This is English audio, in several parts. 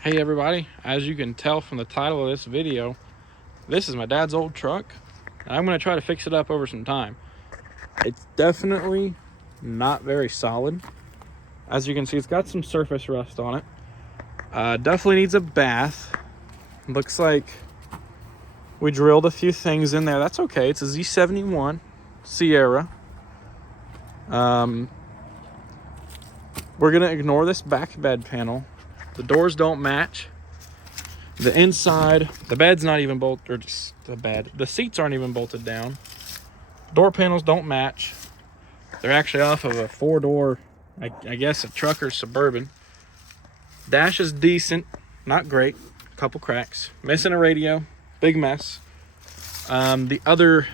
Hey everybody, as you can tell from the title of this video, this is my dad's old truck, and I'm going to try to fix it up over some time. It's definitely not very solid. As you can see, it's got some surface rust on it. Definitely needs a bath. Looks like we drilled a few things in there. That's okay. It's a Z71 Sierra. We're going to ignore this back bed panel. The doors don't match. The inside, the bed's not even bolted, or just the bed. The seats aren't even bolted down. Door panels don't match. They're actually off of a four-door, I guess a truck or Suburban. Dash is decent, not great. A couple cracks. Missing a radio, big mess. The other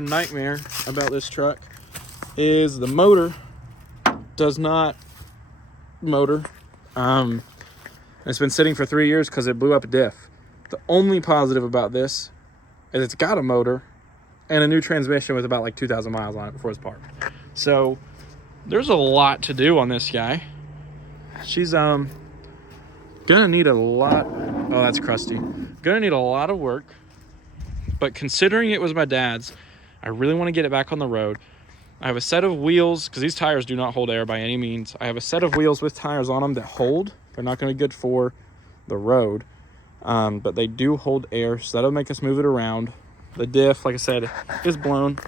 nightmare about this truck is the motor does not motor. It's been sitting for 3 years because it blew up a diff. The only positive about this is it's got a motor and a new transmission with about like 2,000 miles on it before it's parked. So there's a lot to do on this guy. She's gonna need a lot. Oh, that's crusty. Gonna need a lot of work. But considering it was my dad's, I really want to get it back on the road. I have a set of wheels, because these tires do not hold air by any means. I have a set of wheels with tires on them that hold. They're not going to be good for the road, but they do hold air, so that'll make us move it around. The diff, like I said, is blown.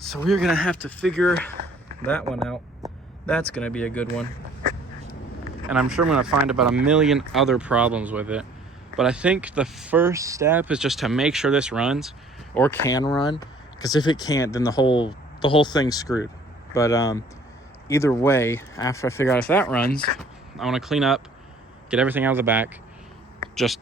So we're going to have to figure that one out. That's going to be a good one. And I'm sure I'm going to find about a million other problems with it. But I think the first step is just to make sure this runs or can run, because if it can't, then the whole thing's screwed. But either way, after I figure out if that runs, I want to clean up, get everything out of the back, just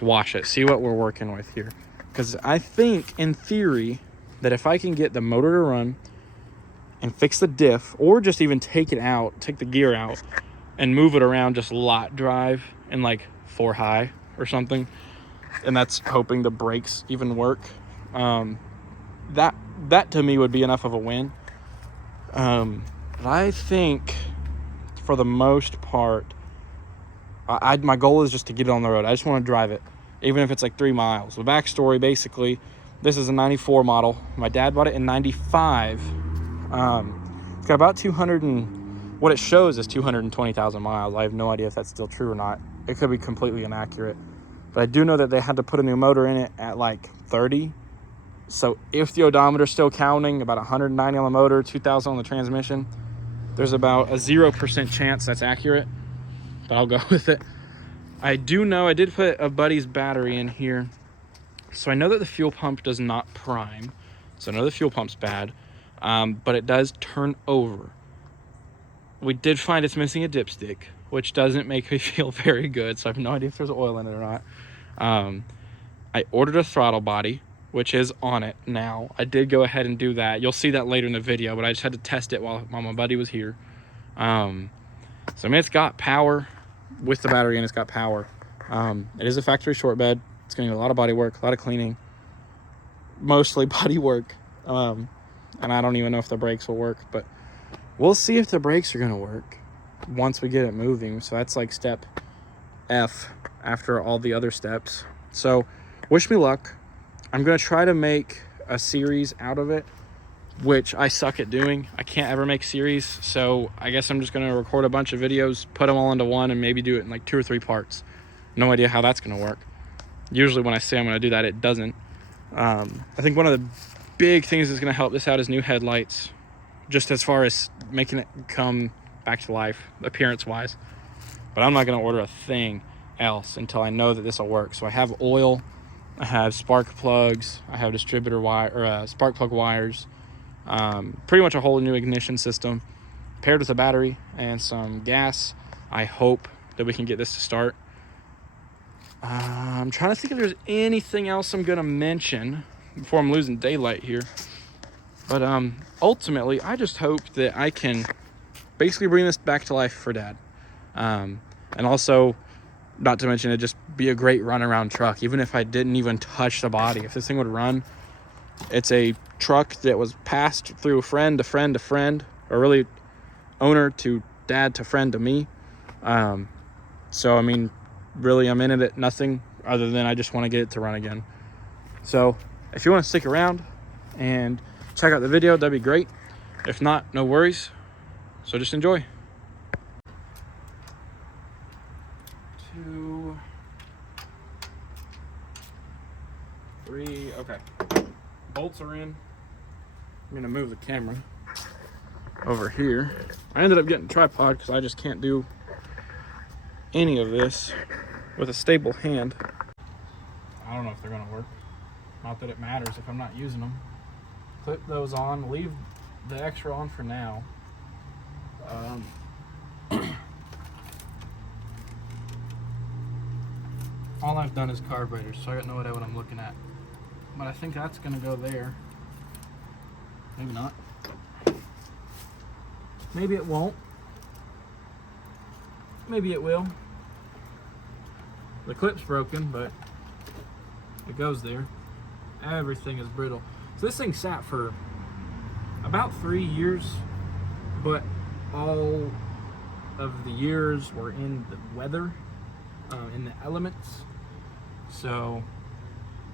wash it, see what we're working with here. Because I think, in theory, that if I can get the motor to run and fix the diff, or just even take it out, take the gear out, and move it around just lot drive in like 4 high or something, and that's hoping the brakes even work, that to me would be enough of a win. But I think for the most part, my goal is just to get it on the road. I just want to drive it, even if it's like 3 miles. The backstory, basically, this is a 94 model. My dad bought it in 95. It's got about what it shows is 220,000 miles. I have no idea if that's still true or not. It could be completely inaccurate. But I do know that they had to put a new motor in it at like 30. So if the odometer's still counting, about 190 on the motor, 2,000 on the transmission, there's about a 0% chance that's accurate. But I'll go with it. I do know I did put a buddy's battery in here. So I know that the fuel pump does not prime. So I know the fuel pump's bad. But it does turn over. We did find it's missing a dipstick, which doesn't make me feel very good. So I have no idea if there's oil in it or not. I ordered a throttle body, which is on it now. I did go ahead and do that. You'll see that later in the video, but I just had to test it while my buddy was here. So I mean, it's got power with the battery, and it's got power. It is a factory short bed. It's gonna need a lot of body work, a lot of cleaning, mostly body work. And I don't even know if the brakes will work, but we'll see if the brakes are gonna work once we get it moving. So that's like step F after all the other steps. So wish me luck. I'm going to try to make a series out of it, which I suck at doing. I can't ever make series, so I guess I'm just going to record a bunch of videos, put them all into one, and maybe do it in like 2 or 3 parts. No idea how that's going to work. Usually when I say I'm going to do that, it doesn't. I think one of the big things that's going to help this out is new headlights, just as far as making it come back to life, appearance-wise. But I'm not going to order a thing else until I know that this will work. So I have oil, I have spark plugs, I have distributor wire, or spark plug wires, pretty much a whole new ignition system paired with a battery and some gas. I hope that we can get this to start. I'm trying to think if there's anything else I'm going to mention before I'm losing daylight here. But ultimately, I just hope that I can basically bring this back to life for Dad. And also, not to mention, it'd just be a great runaround truck. Even if I didn't even touch the body, if this thing would run, it's a truck that was passed through friend to friend to friend, or really owner to dad to friend to me. So I mean, really, I'm in it at nothing other than I just want to get it to run again. So if you want to stick around and check out the video, that'd be great. If not, no worries. So just enjoy. 2, 3, okay. Bolts are in. I'm gonna move the camera over here. I ended up getting a tripod because I just can't do any of this with a stable hand. I don't know if they're gonna work. Not that it matters if I'm not using them. Clip those on, leave the extra on for now. All I've done is carburetors, so I got no idea what I'm looking at. But I think that's gonna go there. Maybe not. Maybe it won't. Maybe it will. The clip's broken, but it goes there. Everything is brittle. So this thing sat for about 3 years, but all of the years were in the weather, in the elements. So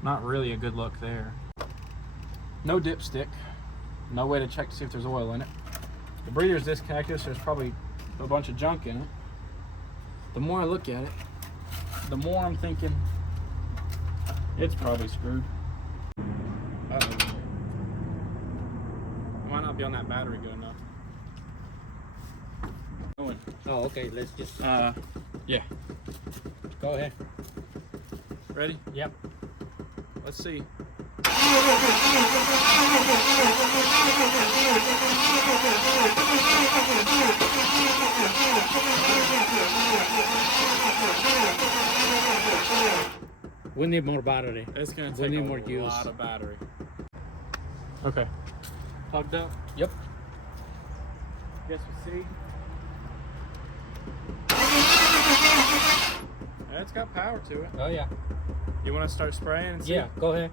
not really a good look there. No dipstick. No way to check to see if there's oil in it. The breather's disconnected, so there's probably a bunch of junk in it. The more I look at it, the more I'm thinking it's probably screwed. Uh-oh. Might not be on that battery good enough. Going. Oh, okay. Let's just. Yeah. Go ahead. Ready? Yep. Let's see. We need more battery. It's gonna We take need a more juice. lot of battery. Okay. Plugged up. Yep. Guess we see. It's got power to it. Oh yeah. You want to start spraying and see? Yeah. Go ahead.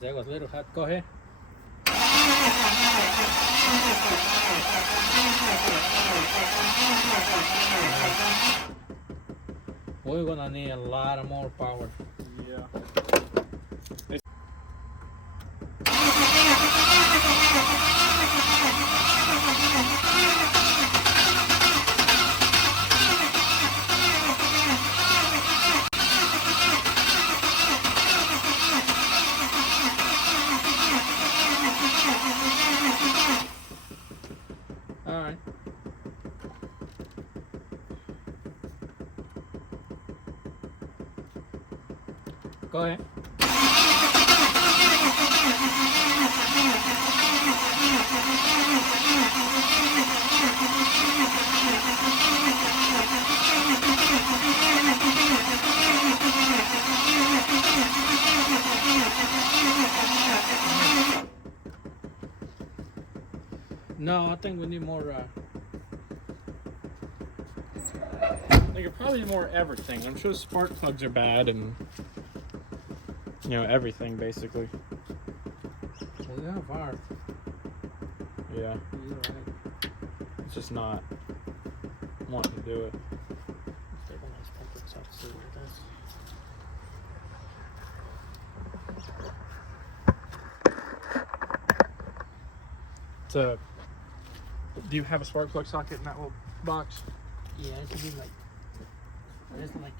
That was a little hot. Go ahead. We're gonna need a lot of more power. Yeah. All right. Go ahead. No, I think we need more. They could probably do more everything. I'm sure spark plugs are bad and, you know, everything basically. Well, they have fire. Yeah. You're right. It's just not wanting to do it. Let's take one of those pumpkins out to see what it does. So, do you have a spark plug socket in that little box? Yeah, it should be like. It's like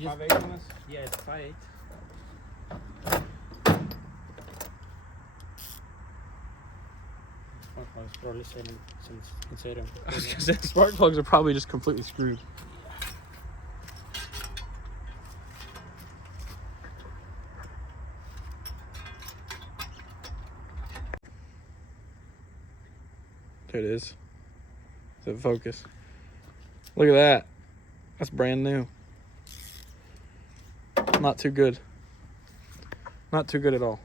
5/8 on this? yeah, it's 5/8. Probably since consider. I was gonna say, spark plugs are probably just completely screwed. There it is. Does it focus? Look at that. That's brand new. Not too good. Not too good at all.